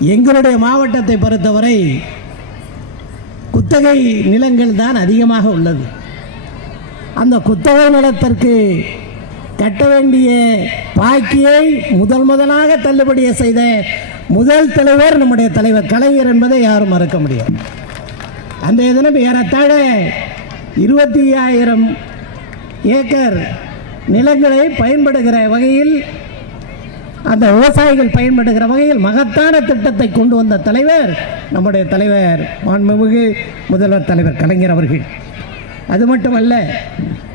எங்களுடைய மாவட்டத்தை பொறுத்தவரை குத்தகை நிலங்கள் தான் அதிகமாக உள்ளது. அந்த குத்தகை நிலத்திற்கு கட்ட வேண்டிய பாக்கியை முதல் முதலாக தள்ளுபடியை செய்த முதல் தலைவர் நம்முடைய தலைவர் கலைஞர் என்பதை யாரும் மறக்க முடியாது. அன்றைய தினம் ஏறத்தாழ இருபத்தி ஆயிரம் ஏக்கர் நிலங்களை பயன்படுகிற வகையில் அந்த விவசாயிகள் பயன்படுகிற வகையில் மகத்தான திட்டத்தை கொண்டு வந்த தலைவர் நம்முடைய தலைவர் மாண்புமிகு முதல்வர் தலைவர் கலைஞர் அவர்கள். அது மட்டுமல்ல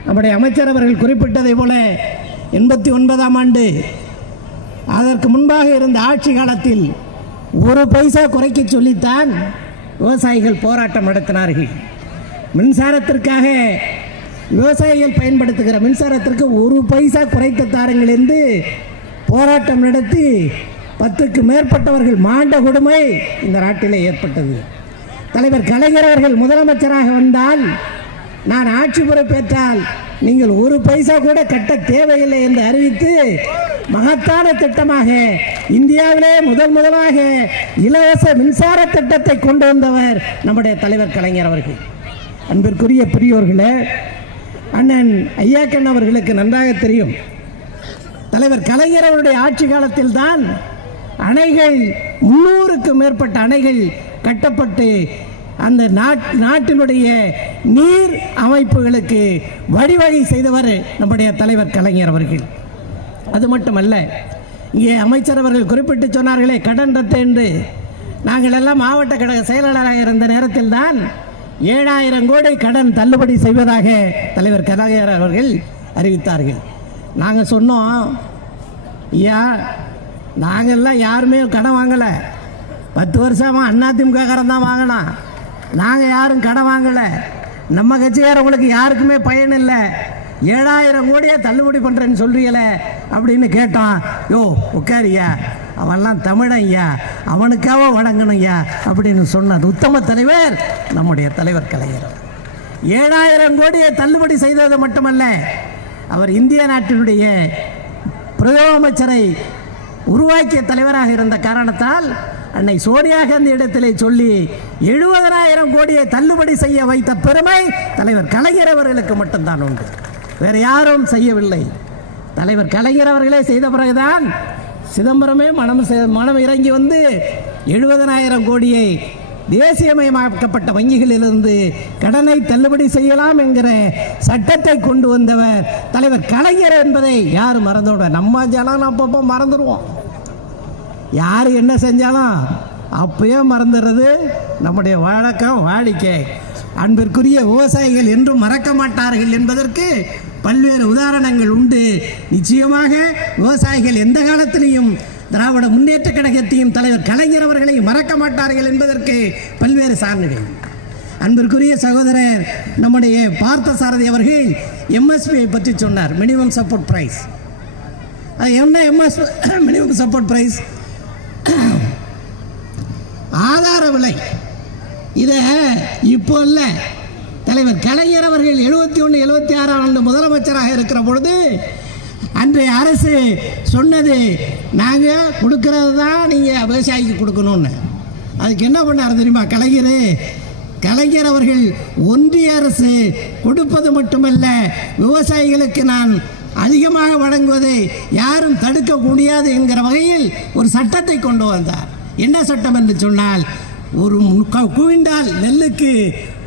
நம்முடைய அமைச்சர் அவர்கள் குறிப்பிட்டதை போல எண்பத்தி ஒன்பதாம் ஆண்டு அதற்கு முன்பாக இருந்த ஆட்சி காலத்தில் ஒரு பைசா குறைக்க சொல்லித்தான் விவசாயிகள் போராட்டம் நடத்தினார்கள். மின்சாரத்திற்காக விவசாயிகள் பயன்படுத்துகிற மின்சாரத்திற்கு ஒரு பைசா குறைத்து தாருங்கள் என்று போராட்டம் நடத்தி பத்துக்கு மேற்பட்டவர்கள் மாண்ட கொடுமை இந்த நாட்டிலே ஏற்பட்டது. தலைவர் கலைஞர் அவர்கள் முதலமைச்சராக வந்தால் நான் ஆட்சி பொறுப்பேற்றால் நீங்கள் ஒரு பைசா கூட கட்ட தேவையில்லை என்று அறிவித்து மகத்தான திட்டமாக இந்தியாவிலே முதல் முதலாக இலவச மின்சார திட்டத்தை கொண்டு வந்தவர் நம்முடைய தலைவர் கலைஞர் அவர்கள். அன்பிற்குரிய பெரியோர்களே அண்ணன் ஐயாக்கன் அவர்களுக்கு நன்றாக தெரியும். தலைவர் கலைஞர் அவருடைய ஆட்சி காலத்தில் தான் அணைகள் முன்னூறுக்கு மேற்பட்ட அணைகள் கட்டப்பட்டு அந்த நாட் நாட்டினுடைய நீர் அமைப்புகளுக்கு வழிவகை செய்தவர் நம்முடைய தலைவர் கலைஞர் அவர்கள். அது மட்டுமல்ல இங்கே அமைச்சர் அவர்கள் குறிப்பிட்டு சொன்னார்களே கடன் ரத்து என்று. நாங்கள் எல்லாம் மாவட்ட கழக செயலாளராக இருந்த நேரத்தில் தான் ஏழாயிரம் கோடி கடன் தள்ளுபடி செய்வதாக தலைவர் கலைஞர் அவர்கள் அறிவித்தார்கள். நாங்கள் சொன்னோம். ஐயா நாங்கள்லாம் யாருமே கடன் வாங்கலை. பத்து வருஷமாக அதிமுககாரன் தான் வாங்கினான். நாங்கள் யாரும் கடன் வாங்கலை. நம்ம கட்சிக்காரவங்களுக்கு யாருக்குமே பயன் இல்லை. ஏழாயிரம் கோடியே தள்ளுபடி பண்ணுறேன்னு சொல்கிறீங்களே அப்படின்னு கேட்டோம் யோ உட்காரியா அவன்லாம் தமிழன் ஐயா. அவனுக்காக வணங்கணும் ஐயா அப்படின்னு சொன்னது உத்தம தலைவர் நம்முடைய தலைவர் கலைஞர். ஏழாயிரம் கோடியை தள்ளுபடி செய்தது மட்டுமல்ல அவர் இந்திய நாட்டினுடைய பிரதம அமைச்சரை உருவாக்கிய தலைவராக இருந்த காரணத்தால் அன்னை சோனியா காந்தி இடத்திலே சொல்லி எழுபதனாயிரம் கோடியை தள்ளுபடி செய்ய வைத்த பெருமை தலைவர் கலைஞர் அவர்களுக்கு மட்டும்தான் உண்டு. வேறு யாரும் செய்யவில்லை. தலைவர் கலைஞர் அவர்களே செய்த பிறகுதான் சிதம்பரமே மனம் மனம் இறங்கி வந்து எழுபதனாயிரம் கோடியை தேசியமயமாக்கப்பட்ட வங்கிகளிலிருந்து கடனை தள்ளுபடி செய்யலாம் என்கிற சட்டத்தை கொண்டு வந்தவர் தலைவர் கலைஞர் என்பதை யார் மறந்துவிட நம்ம ஜனம் அப்பப்போ மறந்துடுவோம். யார் என்ன செஞ்சாலும் அப்பயே மறந்துடுறது நம்முடைய வழக்கம் வாடிக்கை. அன்பிற்குரிய விவசாயிகள் என்றும் மறக்க மாட்டார்கள் என்பதற்கு பல்வேறு உதாரணங்கள் உண்டு. நிச்சயமாக விவசாயிகள் எந்த காலத்திலையும் திராவிட முன்னேற்ற கழகத்தையும் தலைவர் கலைஞர் அவர்களை மறக்க மாட்டார்கள் என்பதற்கு பல்வேறு சான்றுகள் அன்பிற்குரிய சகோதரர் நம்முடைய பார்த்த சாரதி அவர்கள் எம்எஸ்பியை பற்றி சொன்னார். மினிமம் சப்போர்ட் பிரைஸ் அது என்ன எம்எஸ் மினிமம் சப்போர்ட் பிரைஸ் ஆதார விலை. இதை இப்போ இல்லை தலைவர் கலைஞர் அவர்கள் எழுபத்தி ஒன்று எழுபத்தி ஆறாம் ஆண்டு முதலமைச்சராக இருக்கிற பொழுது அன்றைய அரசு சொன்னது நாங்கள் கொடுக்கறது தான் நீங்கள் விவசாயிக்கு கொடுக்கணும்னு. அதுக்கு என்ன பண்ணார் தெரியுமா? கலைஞர் கலைஞர் அவர்கள் ஒன்றிய அரசு கொடுப்பது மட்டுமல்ல விவசாயிகளுக்கு நான் அதிகமாக வழங்குவதை யாரும் தடுக்க முடியாது என்கிற வகையில் ஒரு சட்டத்தை கொண்டு வந்தார். என்ன சட்டம் என்று சொன்னால் ஒரு குவிண்டால் நெல்லுக்கு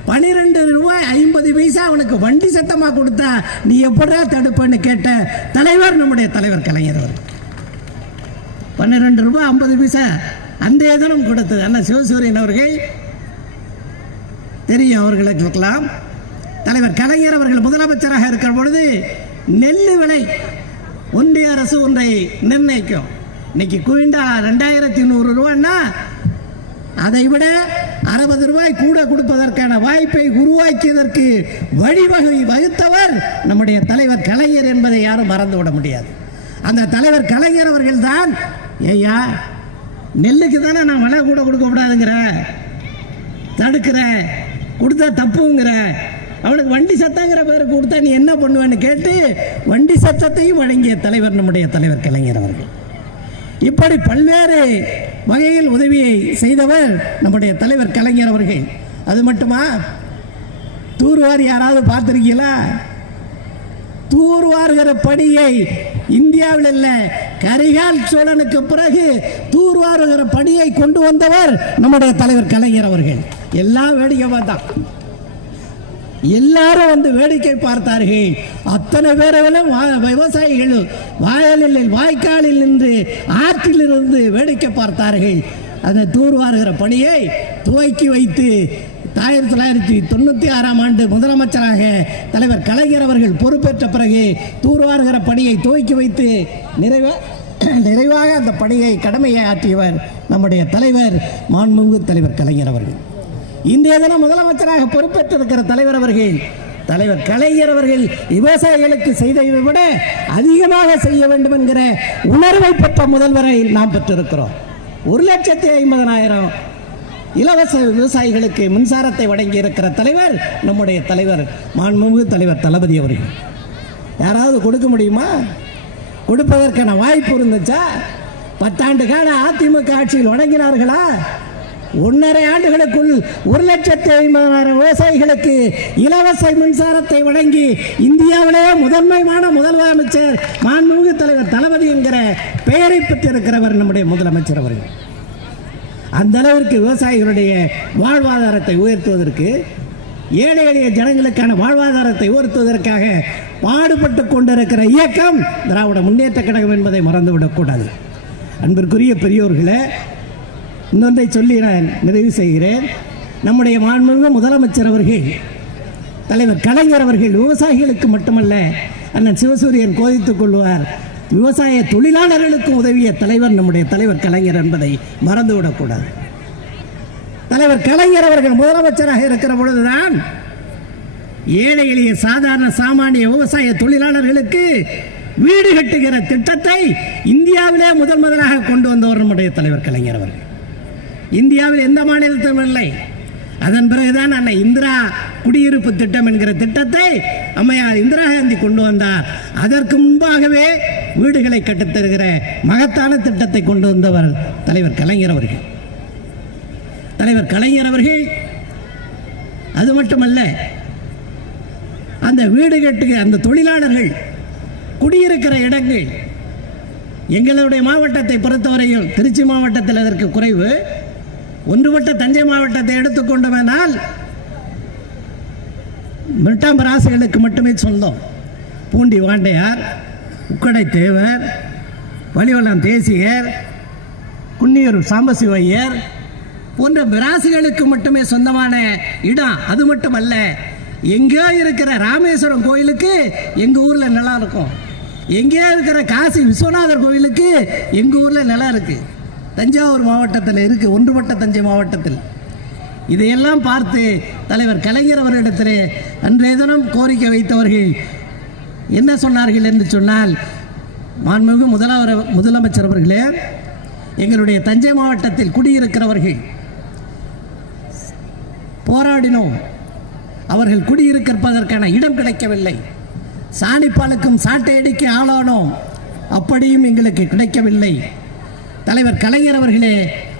பனிரெண்டு ரூபாய் ஐம்பது பைசா அவனுக்கு வண்டி சத்தமாக கொடுத்தா நீ எப்படா தடுப்பன்னு கேட்ட தலைவர் நம்முடைய தலைவர் கலைஞர் அவர் பன்னிரெண்டு ரூபாய் ஐம்பது பைசா அந்த தினம் கொடுத்தது. அண்ணா சிவசூரியன் அவர்கள் தெரியும் அவர்களுக்கெல்லாம் தலைவர் கலைஞர் அவர்கள் முதலமைச்சராக இருக்கிற பொழுது நெல் விலை ஒன்றிய அரசு ஒன்றை நிர்ணயிக்கும். இன்னைக்கு குவிண்டா ரெண்டாயிரத்தி நூறு ரூபான்னா அதை விட அறுபது ரூபாய் கூட கொடுப்பதற்கான வாய்ப்பை உருவாக்கியதற்கு வழிவகை வகுத்தவர் நம்முடைய தலைவர் கலைஞர் என்பதை யாரும் மறந்துவிட முடியாது. அந்த தலைவர் கலைஞர் அவர்கள் தான் ஏய்யா நெல்லுக்கு தானே நான் விலை கூட கொடுக்க கூடாதுங்கிற தடுக்கிற கொடுத்தா தப்புங்கிற அவனுக்கு வண்டி சத்தங்கிற பேர் கொடுத்தா நீ என்ன பண்ணுவேன்னு கேட்டு வண்டி சத்தத்தையும் வழங்கிய தலைவர் நம்முடைய தலைவர் கலைஞர் அவர்கள். இப்படி பல்வேறு வகையில் உதவியை செய்தவர் நம்முடைய தலைவர் கலைஞர் அவர்கள். அது மட்டுமா? தூர்வார் யாராவது பார்த்துருக்கீங்களா? தூர்வார்கிற பணியை இந்தியாவில் இல்லை கரிகால் சோழனுக்கு பிறகு தூர்வாருகிற பணியை கொண்டு வந்தவர் நம்முடைய தலைவர் கலைஞர் அவர்கள். எல்லாம் வேடிக்கை பார்த்தான். எல்லாரும் வந்து வேடிக்கை பார்த்தார்கள். அத்தனை பேரவெல்லாம் வா- விவசாயிகள் வாயலில் வாய்க்காலில் நின்று ஆற்றில் இருந்து வேடிக்கை பார்த்தார்கள். அந்த தூர்வாருகிற பணியை துவக்கி வைத்து ஆயிரத்தி தொள்ளாயிரத்தி தொண்ணூற்றி ஆறாம் ஆண்டு முதலமைச்சராக தலைவர் கலைஞர் அவர்கள் பொறுப்பேற்ற பிறகு தூர்வாருகிற பணியை துவக்கி வைத்து நிறைவே நிறைவாக அந்த பணியை கடமையை ஆற்றியவர் நம்முடைய தலைவர் மாண்புமிகு தலைவர் கலைஞர் அவர்கள். இன்றைய தினம் முதலமைச்சராக பொறுப்பேற்றிருக்கிற தலைவர் அவர்கள் தலைவர் கலைஞர் அவர்கள் விவசாயிகளுக்கு செய்ததை விட அதிகமாக செய்ய வேண்டும் என்கிற உணர்வை பெற்ற முதல்வரை நாம் பெற்றிருக்கிறோம். ஒரு லட்சத்தி ஐம்பதனாயிரம் இலவச விவசாயிகளுக்கு மின்சாரத்தை வழங்கி இருக்கிற தலைவர் நம்முடைய தலைவர் மாண்புமிகு தலைவர் தளபதி அவர்கள். யாராவது கொடுக்க முடியுமா? கொடுப்பதற்கான வாய்ப்பு இருந்துச்சா? பத்தாண்டு கால அதிமுக ஆட்சியில் வழங்கினார்களா ஒன்றரை ஆண்டுகளுக்குள் ஒரு லட்சத்தி ஐம்பதாயிரம் விவசாயிகளுக்கு இலவச மின்சாரத்தை வழங்கி இந்தியாவிலே முதன்மையான முதலமைச்சர் மாண்புமிகு தலைவர் தளபதி என்கிற பெயரை பெற்றிருக்கிறவர் நம்முடைய முதலமைச்சர் அவர்கள். அந்த அளவிற்கு விவசாயிகளுடைய வாழ்வாதாரத்தை உயர்த்துவதற்கு ஏழை எளிய ஜனங்களுக்கான வாழ்வாதாரத்தை உயர்த்துவதற்காக பாடுபட்டு கொண்டிருக்கிற இயக்கம் திராவிட முன்னேற்ற கழகம் என்பதை மறந்துவிடக்கூடாது அன்பிற்குரிய பெரியோர்களே இன்னொன்றை சொல்லி நான் நிறைவு செய்கிறேன். நம்முடைய மாண்புமிகு முதலமைச்சர் அவர்கள் தலைவர் கலைஞர் அவர்கள் விவசாயிகளுக்கு மட்டுமல்ல அண்ணன் சிவசூரியன் கோதித்துக் கொள்வார். விவசாய தொழிலாளர்களுக்கும் உதவிய தலைவர் நம்முடைய தலைவர் கலைஞர் என்பதை மறந்துவிடக்கூடாது. தலைவர் கலைஞர் அவர்கள் முதலமைச்சராக இருக்கிற பொழுதுதான் ஏழை எளிய சாதாரண சாமானிய விவசாய தொழிலாளர்களுக்கு வீடு கட்டுகிற திட்டத்தை இந்தியாவிலே முதல் முதலாக கொண்டு வந்தவர் நம்முடைய தலைவர் கலைஞர் அவர்கள். இந்தியாவில் எந்த மாநிலத்திலும் இல்லை. அதன் பிறகுதான் அன்னை இந்திரா குடியிருப்பு திட்டம் என்கிற திட்டத்தை அம்மையார் இந்திரா காந்தி கொண்டு வந்தார். அதற்கு முன்பாகவே வீடுகளை கட்டுத்தருகிற மகத்தான திட்டத்தை கொண்டு வந்தவர் தலைவர் கலைஞர் அவர்கள். தலைவர் கலைஞர் அவர்கள் அது மட்டுமல்ல அந்த வீடு கட்டுகிற அந்த தொழிலாளர்கள் குடியிருக்கிற இடங்கள் எங்களுடைய மாவட்டத்தை பொறுத்தவரையும் திருச்சி மாவட்டத்தில் அதற்கு குறைவு. ஒன்றுபட்ட தஞ்சை மாவட்டத்தை எடுத்துக்கொண்டவனால் மிட்டாம்பராசிகளுக்கு மட்டுமே சொந்தம். பூண்டி வாண்டையார் உக்கடை தேவர் வலிவலம் தேசியர் குன்னியூர் சாம்பசிவையர் போன்ற மிராசிகளுக்கு மட்டுமே சொந்தமான இடம் அது மட்டுமல்ல எங்கேயோ இருக்கிற ராமேஸ்வரம் கோயிலுக்கு எங்கள் ஊரில் நிலம் இருக்கும். எங்கேயோ இருக்கிற காசி விஸ்வநாதர் கோயிலுக்கு எங்கள் ஊரில் நிலம் இருக்குது தஞ்சாவூர் மாவட்டத்தில் இருக்குது ஒன்றுபட்ட தஞ்சை மாவட்டத்தில். இதையெல்லாம் பார்த்து தலைவர் கலைஞர் அவர்களிடத்திலே அன்றைய தினம் கோரிக்கை வைத்தவர்கள் என்ன சொன்னார்கள் என்று சொன்னால் மாண்புமிகு முதலவர் முதலமைச்சர் அவர்களே எங்களுடைய தஞ்சை மாவட்டத்தில் குடியிருக்கிறவர்கள் போராடினோம். அவர்கள் குடியிருக்கிறதற்கான இடம் கிடைக்கவில்லை. சாணிப்பாலுக்கும் சாட்டை அடிக்க ஆளானோம். அப்படியும் எங்களுக்கு கிடைக்கவில்லை. தலைவர் கலைஞர் அவர்களே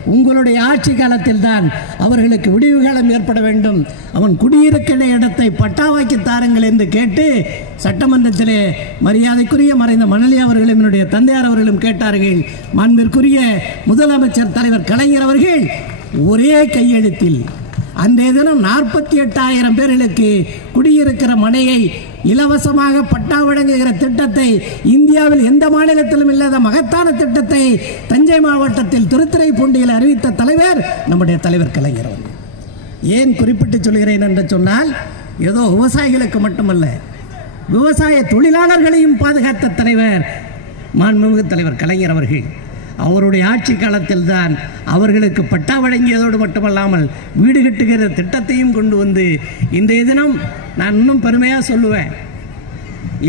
உங்களுடைய ஆட்சி காலத்தில் தான் அவர்களுக்கு விடிவு காலம் ஏற்பட வேண்டும். அவன் குடியிருக்கிற இடத்தை பட்டாவாக்கி தாருங்கள் என்று கேட்டு சட்டமன்றத்திலே மரியாதைக்குரிய மறைந்த மணலி அவர்களும் என்னுடைய தந்தையார் அவர்களும் கேட்டார்கள் மாண்பிற்குரிய முதலமைச்சர் தலைவர் கலைஞர் அவர்கள் ஒரே கையெழுத்தில் அன்றைய தினம் நாற்பத்தி எட்டாயிரம் பேர்களுக்கு குடியிருக்கிற மனையை இலவசமாக பட்டா வழங்குகிற திட்டத்தை இந்தியாவில் எந்த மாநிலத்திலும் இல்லாத மகத்தான திட்டத்தை தஞ்சை மாவட்டத்தில் திருத்துறைப்பூண்டியில் அறிவித்த தலைவர் நம்முடைய தலைவர் கலைஞர் அவர்கள். ஏன் குறிப்பிட்டு சொல்கிறேன் என்று சொன்னால் ஏதோ விவசாயிகளுக்கு மட்டுமல்ல விவசாய தொழிலாளர்களையும் பாதுகாத்த தலைவர் மாண்புமிகு தலைவர் கலைஞர் அவர்கள் அவருடைய ஆட்சி காலத்தில் தான் அவர்களுக்கு பட்டா வழங்கியதோடு மட்டுமல்லாமல் வீடு கட்டுகிற திட்டத்தையும் கொண்டு வந்து இன்றைய தினம் நான் இன்னும் பெருமையாக சொல்லுவேன்.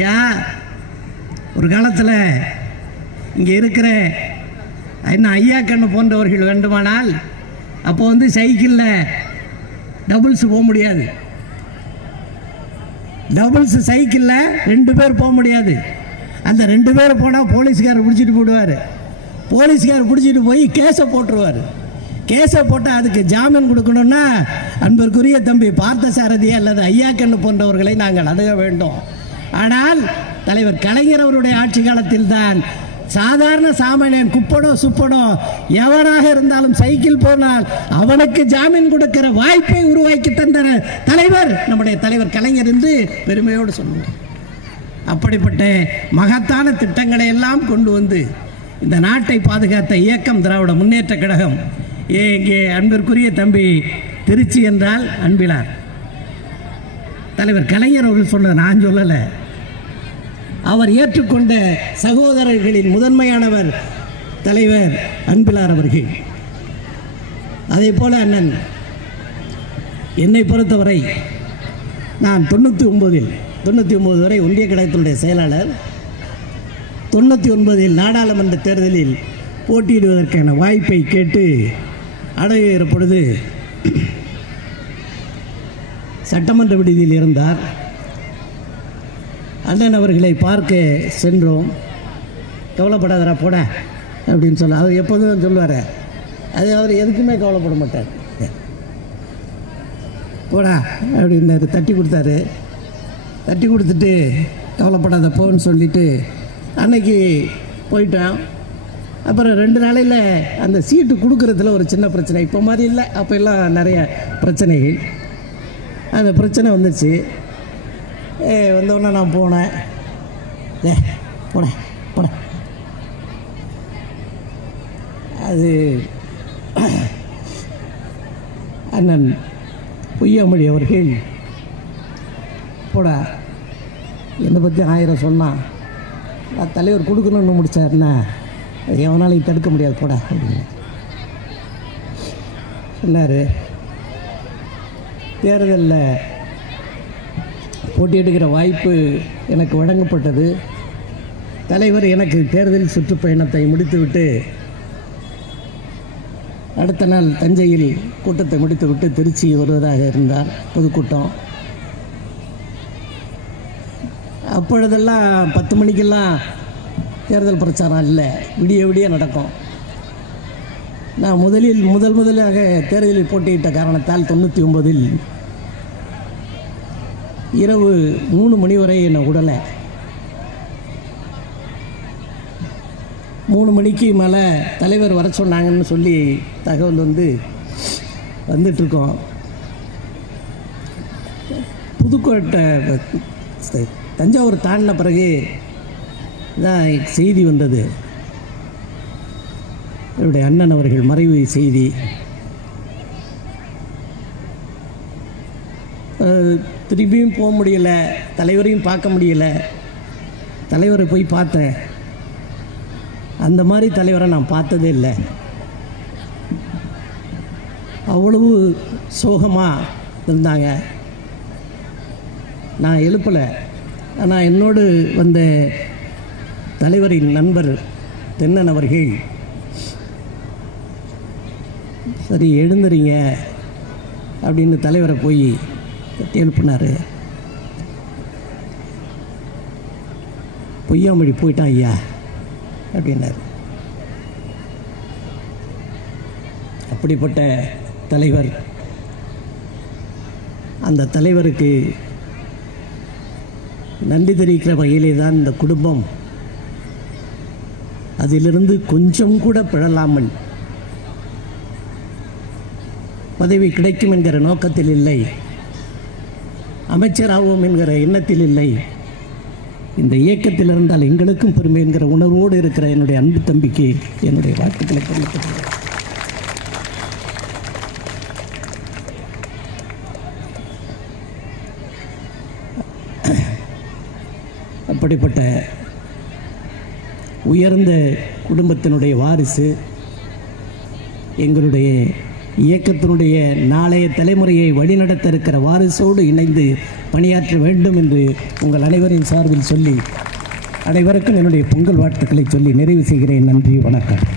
யா ஒரு காலத்தில் இங்கே இருக்கிற என்ன ஐயா கண்ணு போன்றவர்கள் வேண்டுமானால் அப்போ வந்து சைக்கிளில் டபுள்ஸ் போக முடியாது. டபுள்ஸ் சைக்கிளில் ரெண்டு பேர் போக முடியாது. அந்த ரெண்டு பேர் போனால் போலீஸ்காரர் பிடிச்சிட்டு போடுவார் போலீஸ்கார் பிடிச்சிட்டு போய் கேஸை போட்டுருவார். கேஸை போட்டால் அதுக்கு ஜாமீன் கொடுக்கணும்னா அன்பிற்குரிய தம்பி பார்த்த பார்த்தசாரதி அல்லது ஐயாக்கண்ணு போன்றவர்களை நாங்கள் அணுக வேண்டும். ஆனால் தலைவர் கலைஞர் அவருடைய ஆட்சி காலத்தில் தான் சாதாரண சாமானியன் குப்படோ சுப்படோ எவனாக இருந்தாலும் சைக்கிள் போனால் அவனுக்கு ஜாமீன் கொடுக்கிற வாய்ப்பை உருவாக்கி தந்த தலைவர் நம்முடைய தலைவர் கலைஞர் என்று பெருமையோடு சொல்லுவோம் அப்படிப்பட்ட மகத்தான திட்டங்களை எல்லாம் கொண்டு வந்து இந்த நாட்டை பாதுகாத்த இயக்கம் திராவிட முன்னேற்ற கழகம். ஏ இங்கே அன்பிற்குரிய தம்பி திருச்சி என்றால் அன்பிலார். தலைவர் கலைஞர் அவர்கள் சொன்னது நான் சொல்லலை. அவர் ஏற்றுக்கொண்ட சகோதரர்களின் முதன்மையானவர் தலைவர் அன்பிலார் அவர்கள். அதே போல அண்ணன் என்னை பொறுத்தவரை நான் தொண்ணூற்றி ஒம்போதில் தொண்ணூற்றி ஒம்பது வரை ஒன்றிய கழகத்தினுடைய செயலாளர். தொண்ணூற்றி ஒன்பதில் நாடாளுமன்ற தேர்தலில் போட்டியிடுவதற்கான வாய்ப்பை கேட்டு அடைகிற பொழுது சட்டமன்ற விடுதியில் இருந்தார். அண்ணன் அவர்களை பார்க்க சென்றோம். கவலைப்படாதடா போட அப்படின்னு சொல்ல அவர் எப்போதும் சொல்லுவார். அது அவர் எதுக்குமே கவலைப்பட மாட்டார். போடா அப்படின்னாரு தட்டி கொடுத்தாரு. தட்டி கொடுத்துட்டு கவலைப்படாத போன்னு சொல்லிவிட்டு அன்னைக்கு போயிட்டோம். அப்புறம் ரெண்டு நாளையில் அந்த சீட்டு கொடுக்குறதுல ஒரு சின்ன பிரச்சனை. இப்போ மாதிரி இல்லை. அப்போ எல்லாம் நிறைய பிரச்சனைகள். அந்த பிரச்சனை வந்துச்சு. ஏ வந்தோடனே நான் போனேன். ஏ போனேன் போனேன் அது அண்ணன் பொய்யாமொழி அவர்கள் போட. என்னை பற்றி ஆயிரம் சொன்னான். தலைவர் கொடுக்கணும்னு முடிச்சாருன்னா அது எவனாலையும் தடுக்க முடியாது போட அப்படின்னு. சொன்னார். தேர்தலில் போட்டியிடுகிற வாய்ப்பு எனக்கு வழங்கப்பட்டது. தலைவர் எனக்கு தேர்தல் சுற்றுப்பயணத்தை முடித்துவிட்டு அடுத்த நாள் தஞ்சையில் கூட்டத்தை முடித்துவிட்டு திருச்சி வருவதாக இருந்தார். பொதுக்கூட்டம். அப்பொழுதெல்லாம் பத்து மணிக்கெல்லாம் தேர்தல் பிரச்சாரம் இல்லை. விடிய விடிய நடக்கும். நான் முதலில் முதல் முதலாக தேர்தலில் போட்டியிட்ட காரணத்தால் தொண்ணூற்றி ஒன்பதில் இரவு மூணு மணி வரை என்னை விடலை மூணு மணிக்கு மேலே தலைவர் வர சொன்னாங்கன்னு சொல்லி தகவல் வந்து வந்துட்டுருக்கோம். புதுக்கோட்டை தஞ்சாவூர் தாண்டின பிறகு தான் செய்தி வந்தது. என்னுடைய அண்ணன் அவர்கள் மறைவு செய்தி. திருப்பியும் போக முடியல தலைவரையும் பார்க்க முடியல. தலைவரை போய் பார்த்தேன். அந்த மாதிரி தலைவரை நான் பார்த்ததே இல்லை. அவ்வளவு சோகமாக இருந்தாங்க. நான் எழுப்பலை. ஆனால் என்னோடு வந்த தலைவரின் நண்பர் தென்னன் அவர்கள் சரி எழுந்துறீங்க அப்படின்னு தலைவரை போய் எழுப்பினார் பொய்யாமொழி போயிட்டான் ஐயா? அப்படின்னார். அப்படிப்பட்ட தலைவர். அந்த தலைவருக்கு நன்றி தெரிவிக்கிற வகையிலே தான் இந்த குடும்பம். அதிலிருந்து கொஞ்சம் கூட பிழலாமல் பதவி கிடைக்கும் என்கிற நோக்கத்தில் இல்லை. அமைச்சராவோம் என்கிற எண்ணத்தில் இல்லை. இந்த இயக்கத்தில் இருந்தால் எங்களுக்கும் பெருமை என்கிற உணர்வோடு இருக்கிற என்னுடைய அன்பு தம்பிக்கு என்னுடைய வாழ்த்துக்களை தெரிவித்துக் அப்படிப்பட்ட உயர்ந்த குடும்பத்தினுடைய வாரிசு எங்களுடைய இயக்கத்தினுடைய நாளைய தலைமுறையை வழிநடத்த இருக்கிற வாரிசோடு இணைந்து பணியாற்ற வேண்டும் என்று உங்கள் அனைவரின் சார்பில் சொல்லி அனைவருக்கும் என்னுடைய பொங்கல் வாழ்த்துக்களை சொல்லி நிறைவு செய்கிறேன். நன்றி வணக்கம்.